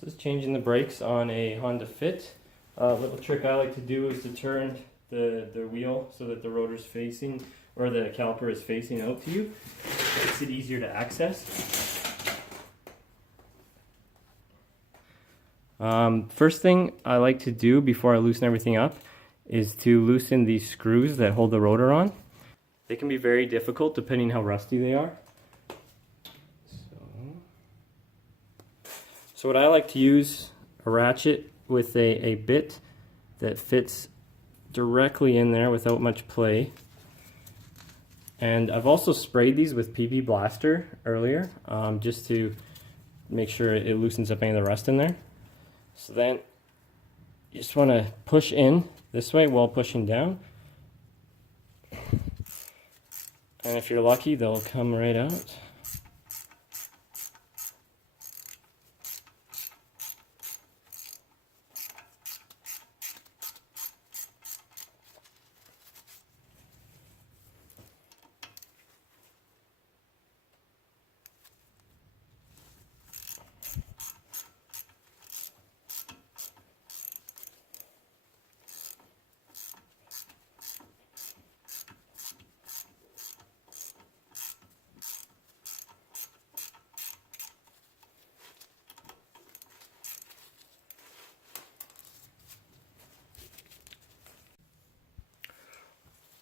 This is changing the brakes on a Honda Fit. A little trick I like to do is to turn the wheel so that the rotor's facing, or the caliper is facing out to you. It makes it easier to access. First thing I like to do before I loosen everything up is to loosen these screws that hold the rotor on. They can be very difficult depending how rusty they are. So what I like to use, a ratchet with a bit that fits directly in there without much play. And I've also sprayed these with PB Blaster earlier, just to make sure it loosens up any of the rust in there. So then you just want to push in this way while pushing down. And if you're lucky, they'll come right out.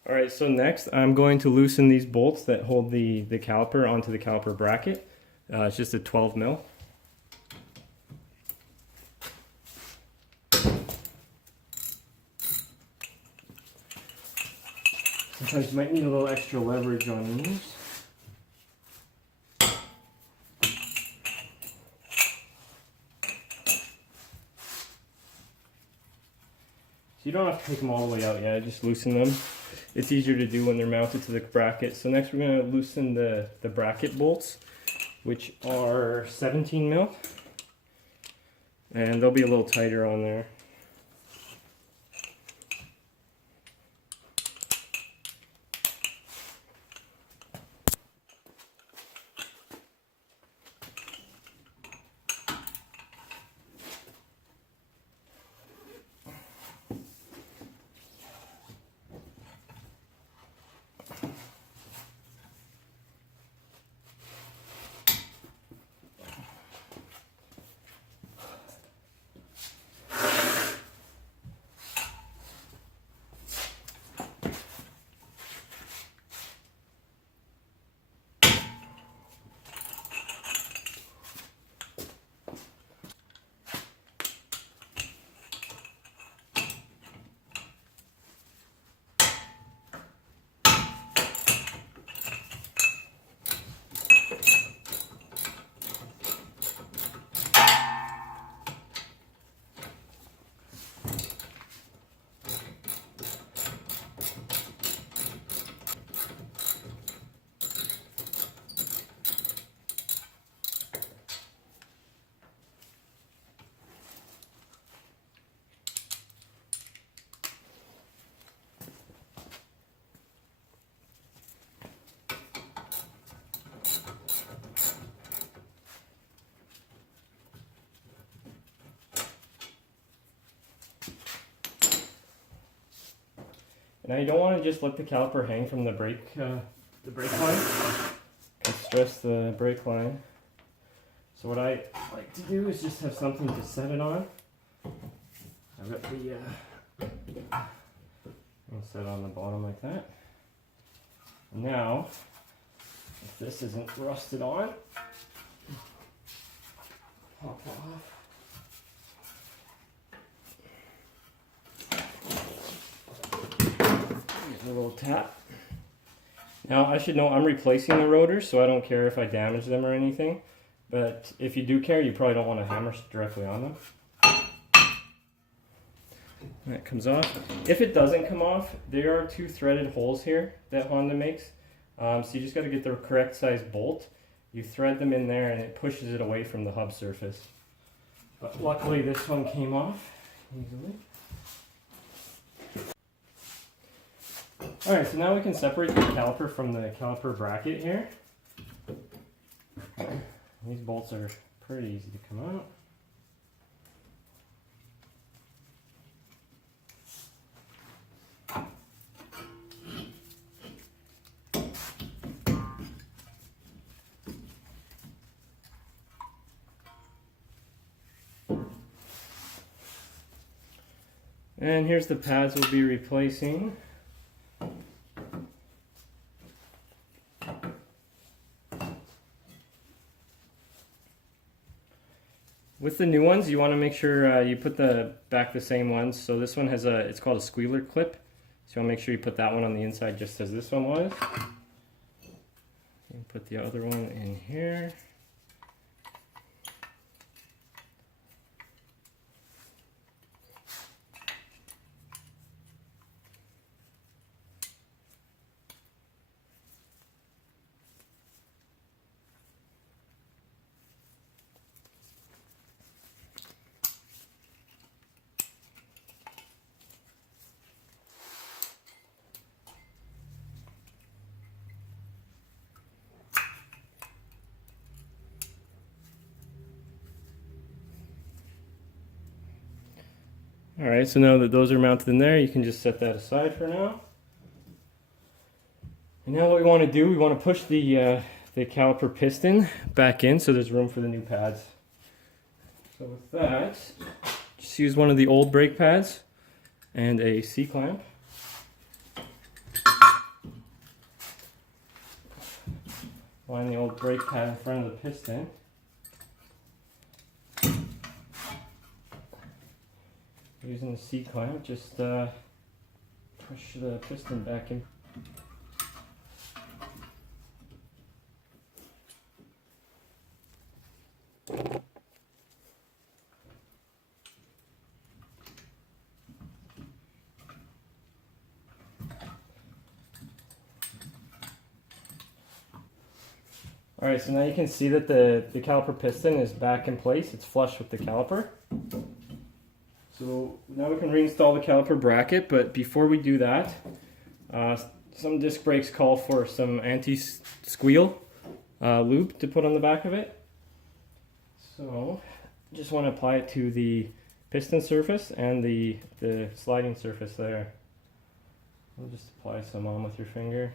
Alright, so next I'm going to loosen these bolts that hold the caliper onto the caliper bracket. It's just a 12 mil. Sometimes you might need a little extra leverage on these. You don't have to take them all the way out yet, just loosen them. It's easier to do when they're mounted to the bracket. So next we're going to loosen the bracket bolts, which are 17 mil. And they'll be a little tighter on there. Now you don't want to just let the caliper hang from the brake line. It stress the brake line. So what I like to do is just have something to set it on. I've got the I'll set it on the bottom like that. Now, if this isn't rusted on, pop off. A little tap. Now I should know I'm replacing the rotors, so I don't care if I damage them or anything, but if you do care, you probably don't want to hammer directly on them. That comes off. If it doesn't come off, there are 2 threaded holes here that Honda makes, so you just got to get the correct size bolt. You thread them in there and it pushes it away from the hub surface. But luckily this one came off easily. Alright, so now we can separate the caliper from the caliper bracket here. These bolts are pretty easy to come out. And here's the pads we'll be replacing. With the new ones, you want to make sure you put back the same ones. So this one has it's called a squealer clip. So you want to make sure you put that one on the inside just as this one was. And put the other one in here. Alright, so now that those are mounted in there, you can just set that aside for now. And now what we want to do, we want to push the caliper piston back in so there's room for the new pads. So with that, just use one of the old brake pads and a C-clamp. Line the old brake pad in front of the piston. Using the C-clamp, just push the piston back in. Alright, so now you can see that the caliper piston is back in place. It's flush with the caliper. So now we can reinstall the caliper bracket, but before we do that, some disc brakes call for some anti-squeal lube to put on the back of it. So just want to apply it to the piston surface and the sliding surface there. We'll just apply some on with your finger.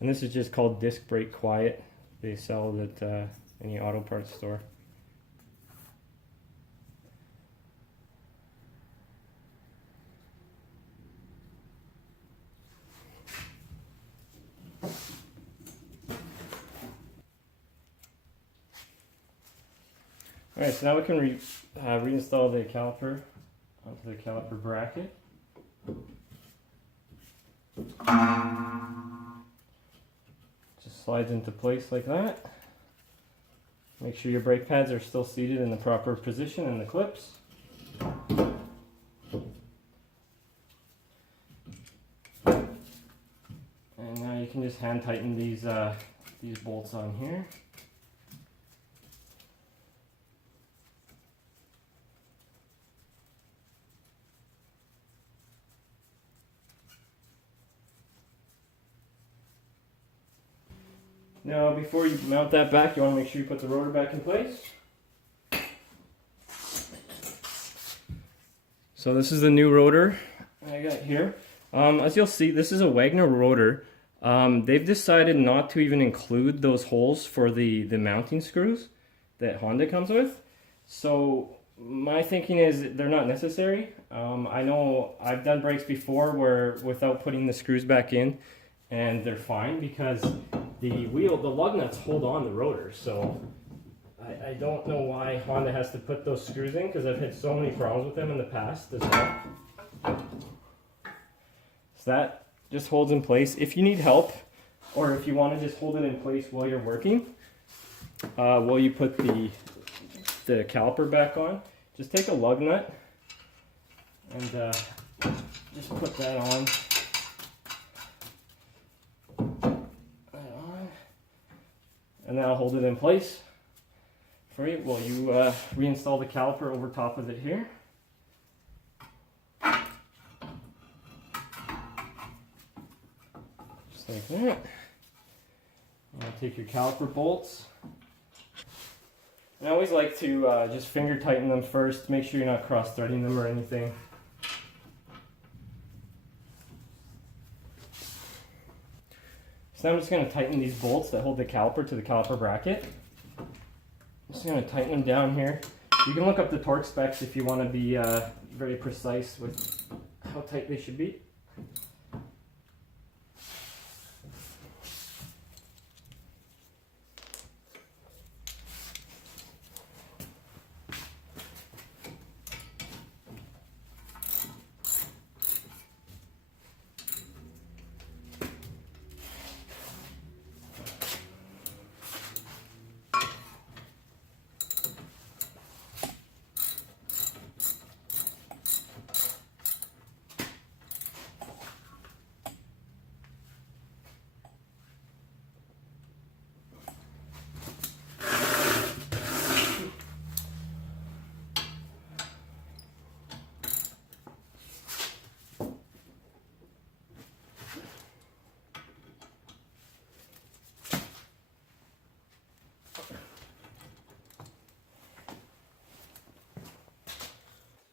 And this is just called Disc Brake Quiet. They sell it at any auto parts store. Alright, so now we can reinstall the caliper onto the caliper bracket. Just slides into place like that. Make sure your brake pads are still seated in the proper position in the clips. And now you can just hand tighten these bolts on here. Now, before you mount that back, you want to make sure you put the rotor back in place. So this is the new rotor I got here. As you'll see, this is a Wagner rotor. They've decided not to even include those holes for the mounting screws that Honda comes with. So my thinking is they're not necessary. I know I've done brakes before where without putting the screws back in, and they're fine because the lug nuts hold on the rotor. So I don't know why Honda has to put those screws in, because I've had so many problems with them in the past as well. So that just holds in place. If you need help, or if you want to just hold it in place while you're working, while you put the caliper back on, just take a lug nut and just put that on. And that'll hold it in place for you while you reinstall the caliper over top of it here. Just like that. Now take your caliper bolts. I always like to just finger tighten them first, make sure you're not cross-threading them or anything. So now I'm just going to tighten these bolts that hold the caliper to the caliper bracket. So just going to tighten them down here. You can look up the torque specs if you want to be very precise with how tight they should be.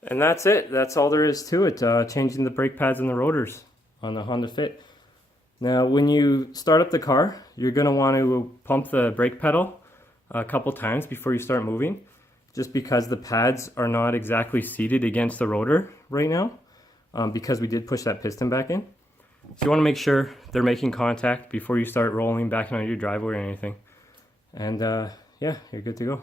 And that's it. That's all there is to it. Changing the brake pads and the rotors on the Honda Fit. Now, when you start up the car, you're going to want to pump the brake pedal a couple times before you start moving, just because the pads are not exactly seated against the rotor right now, because we did push that piston back in. So you want to make sure they're making contact before you start rolling back on your driveway or anything. And yeah, you're good to go.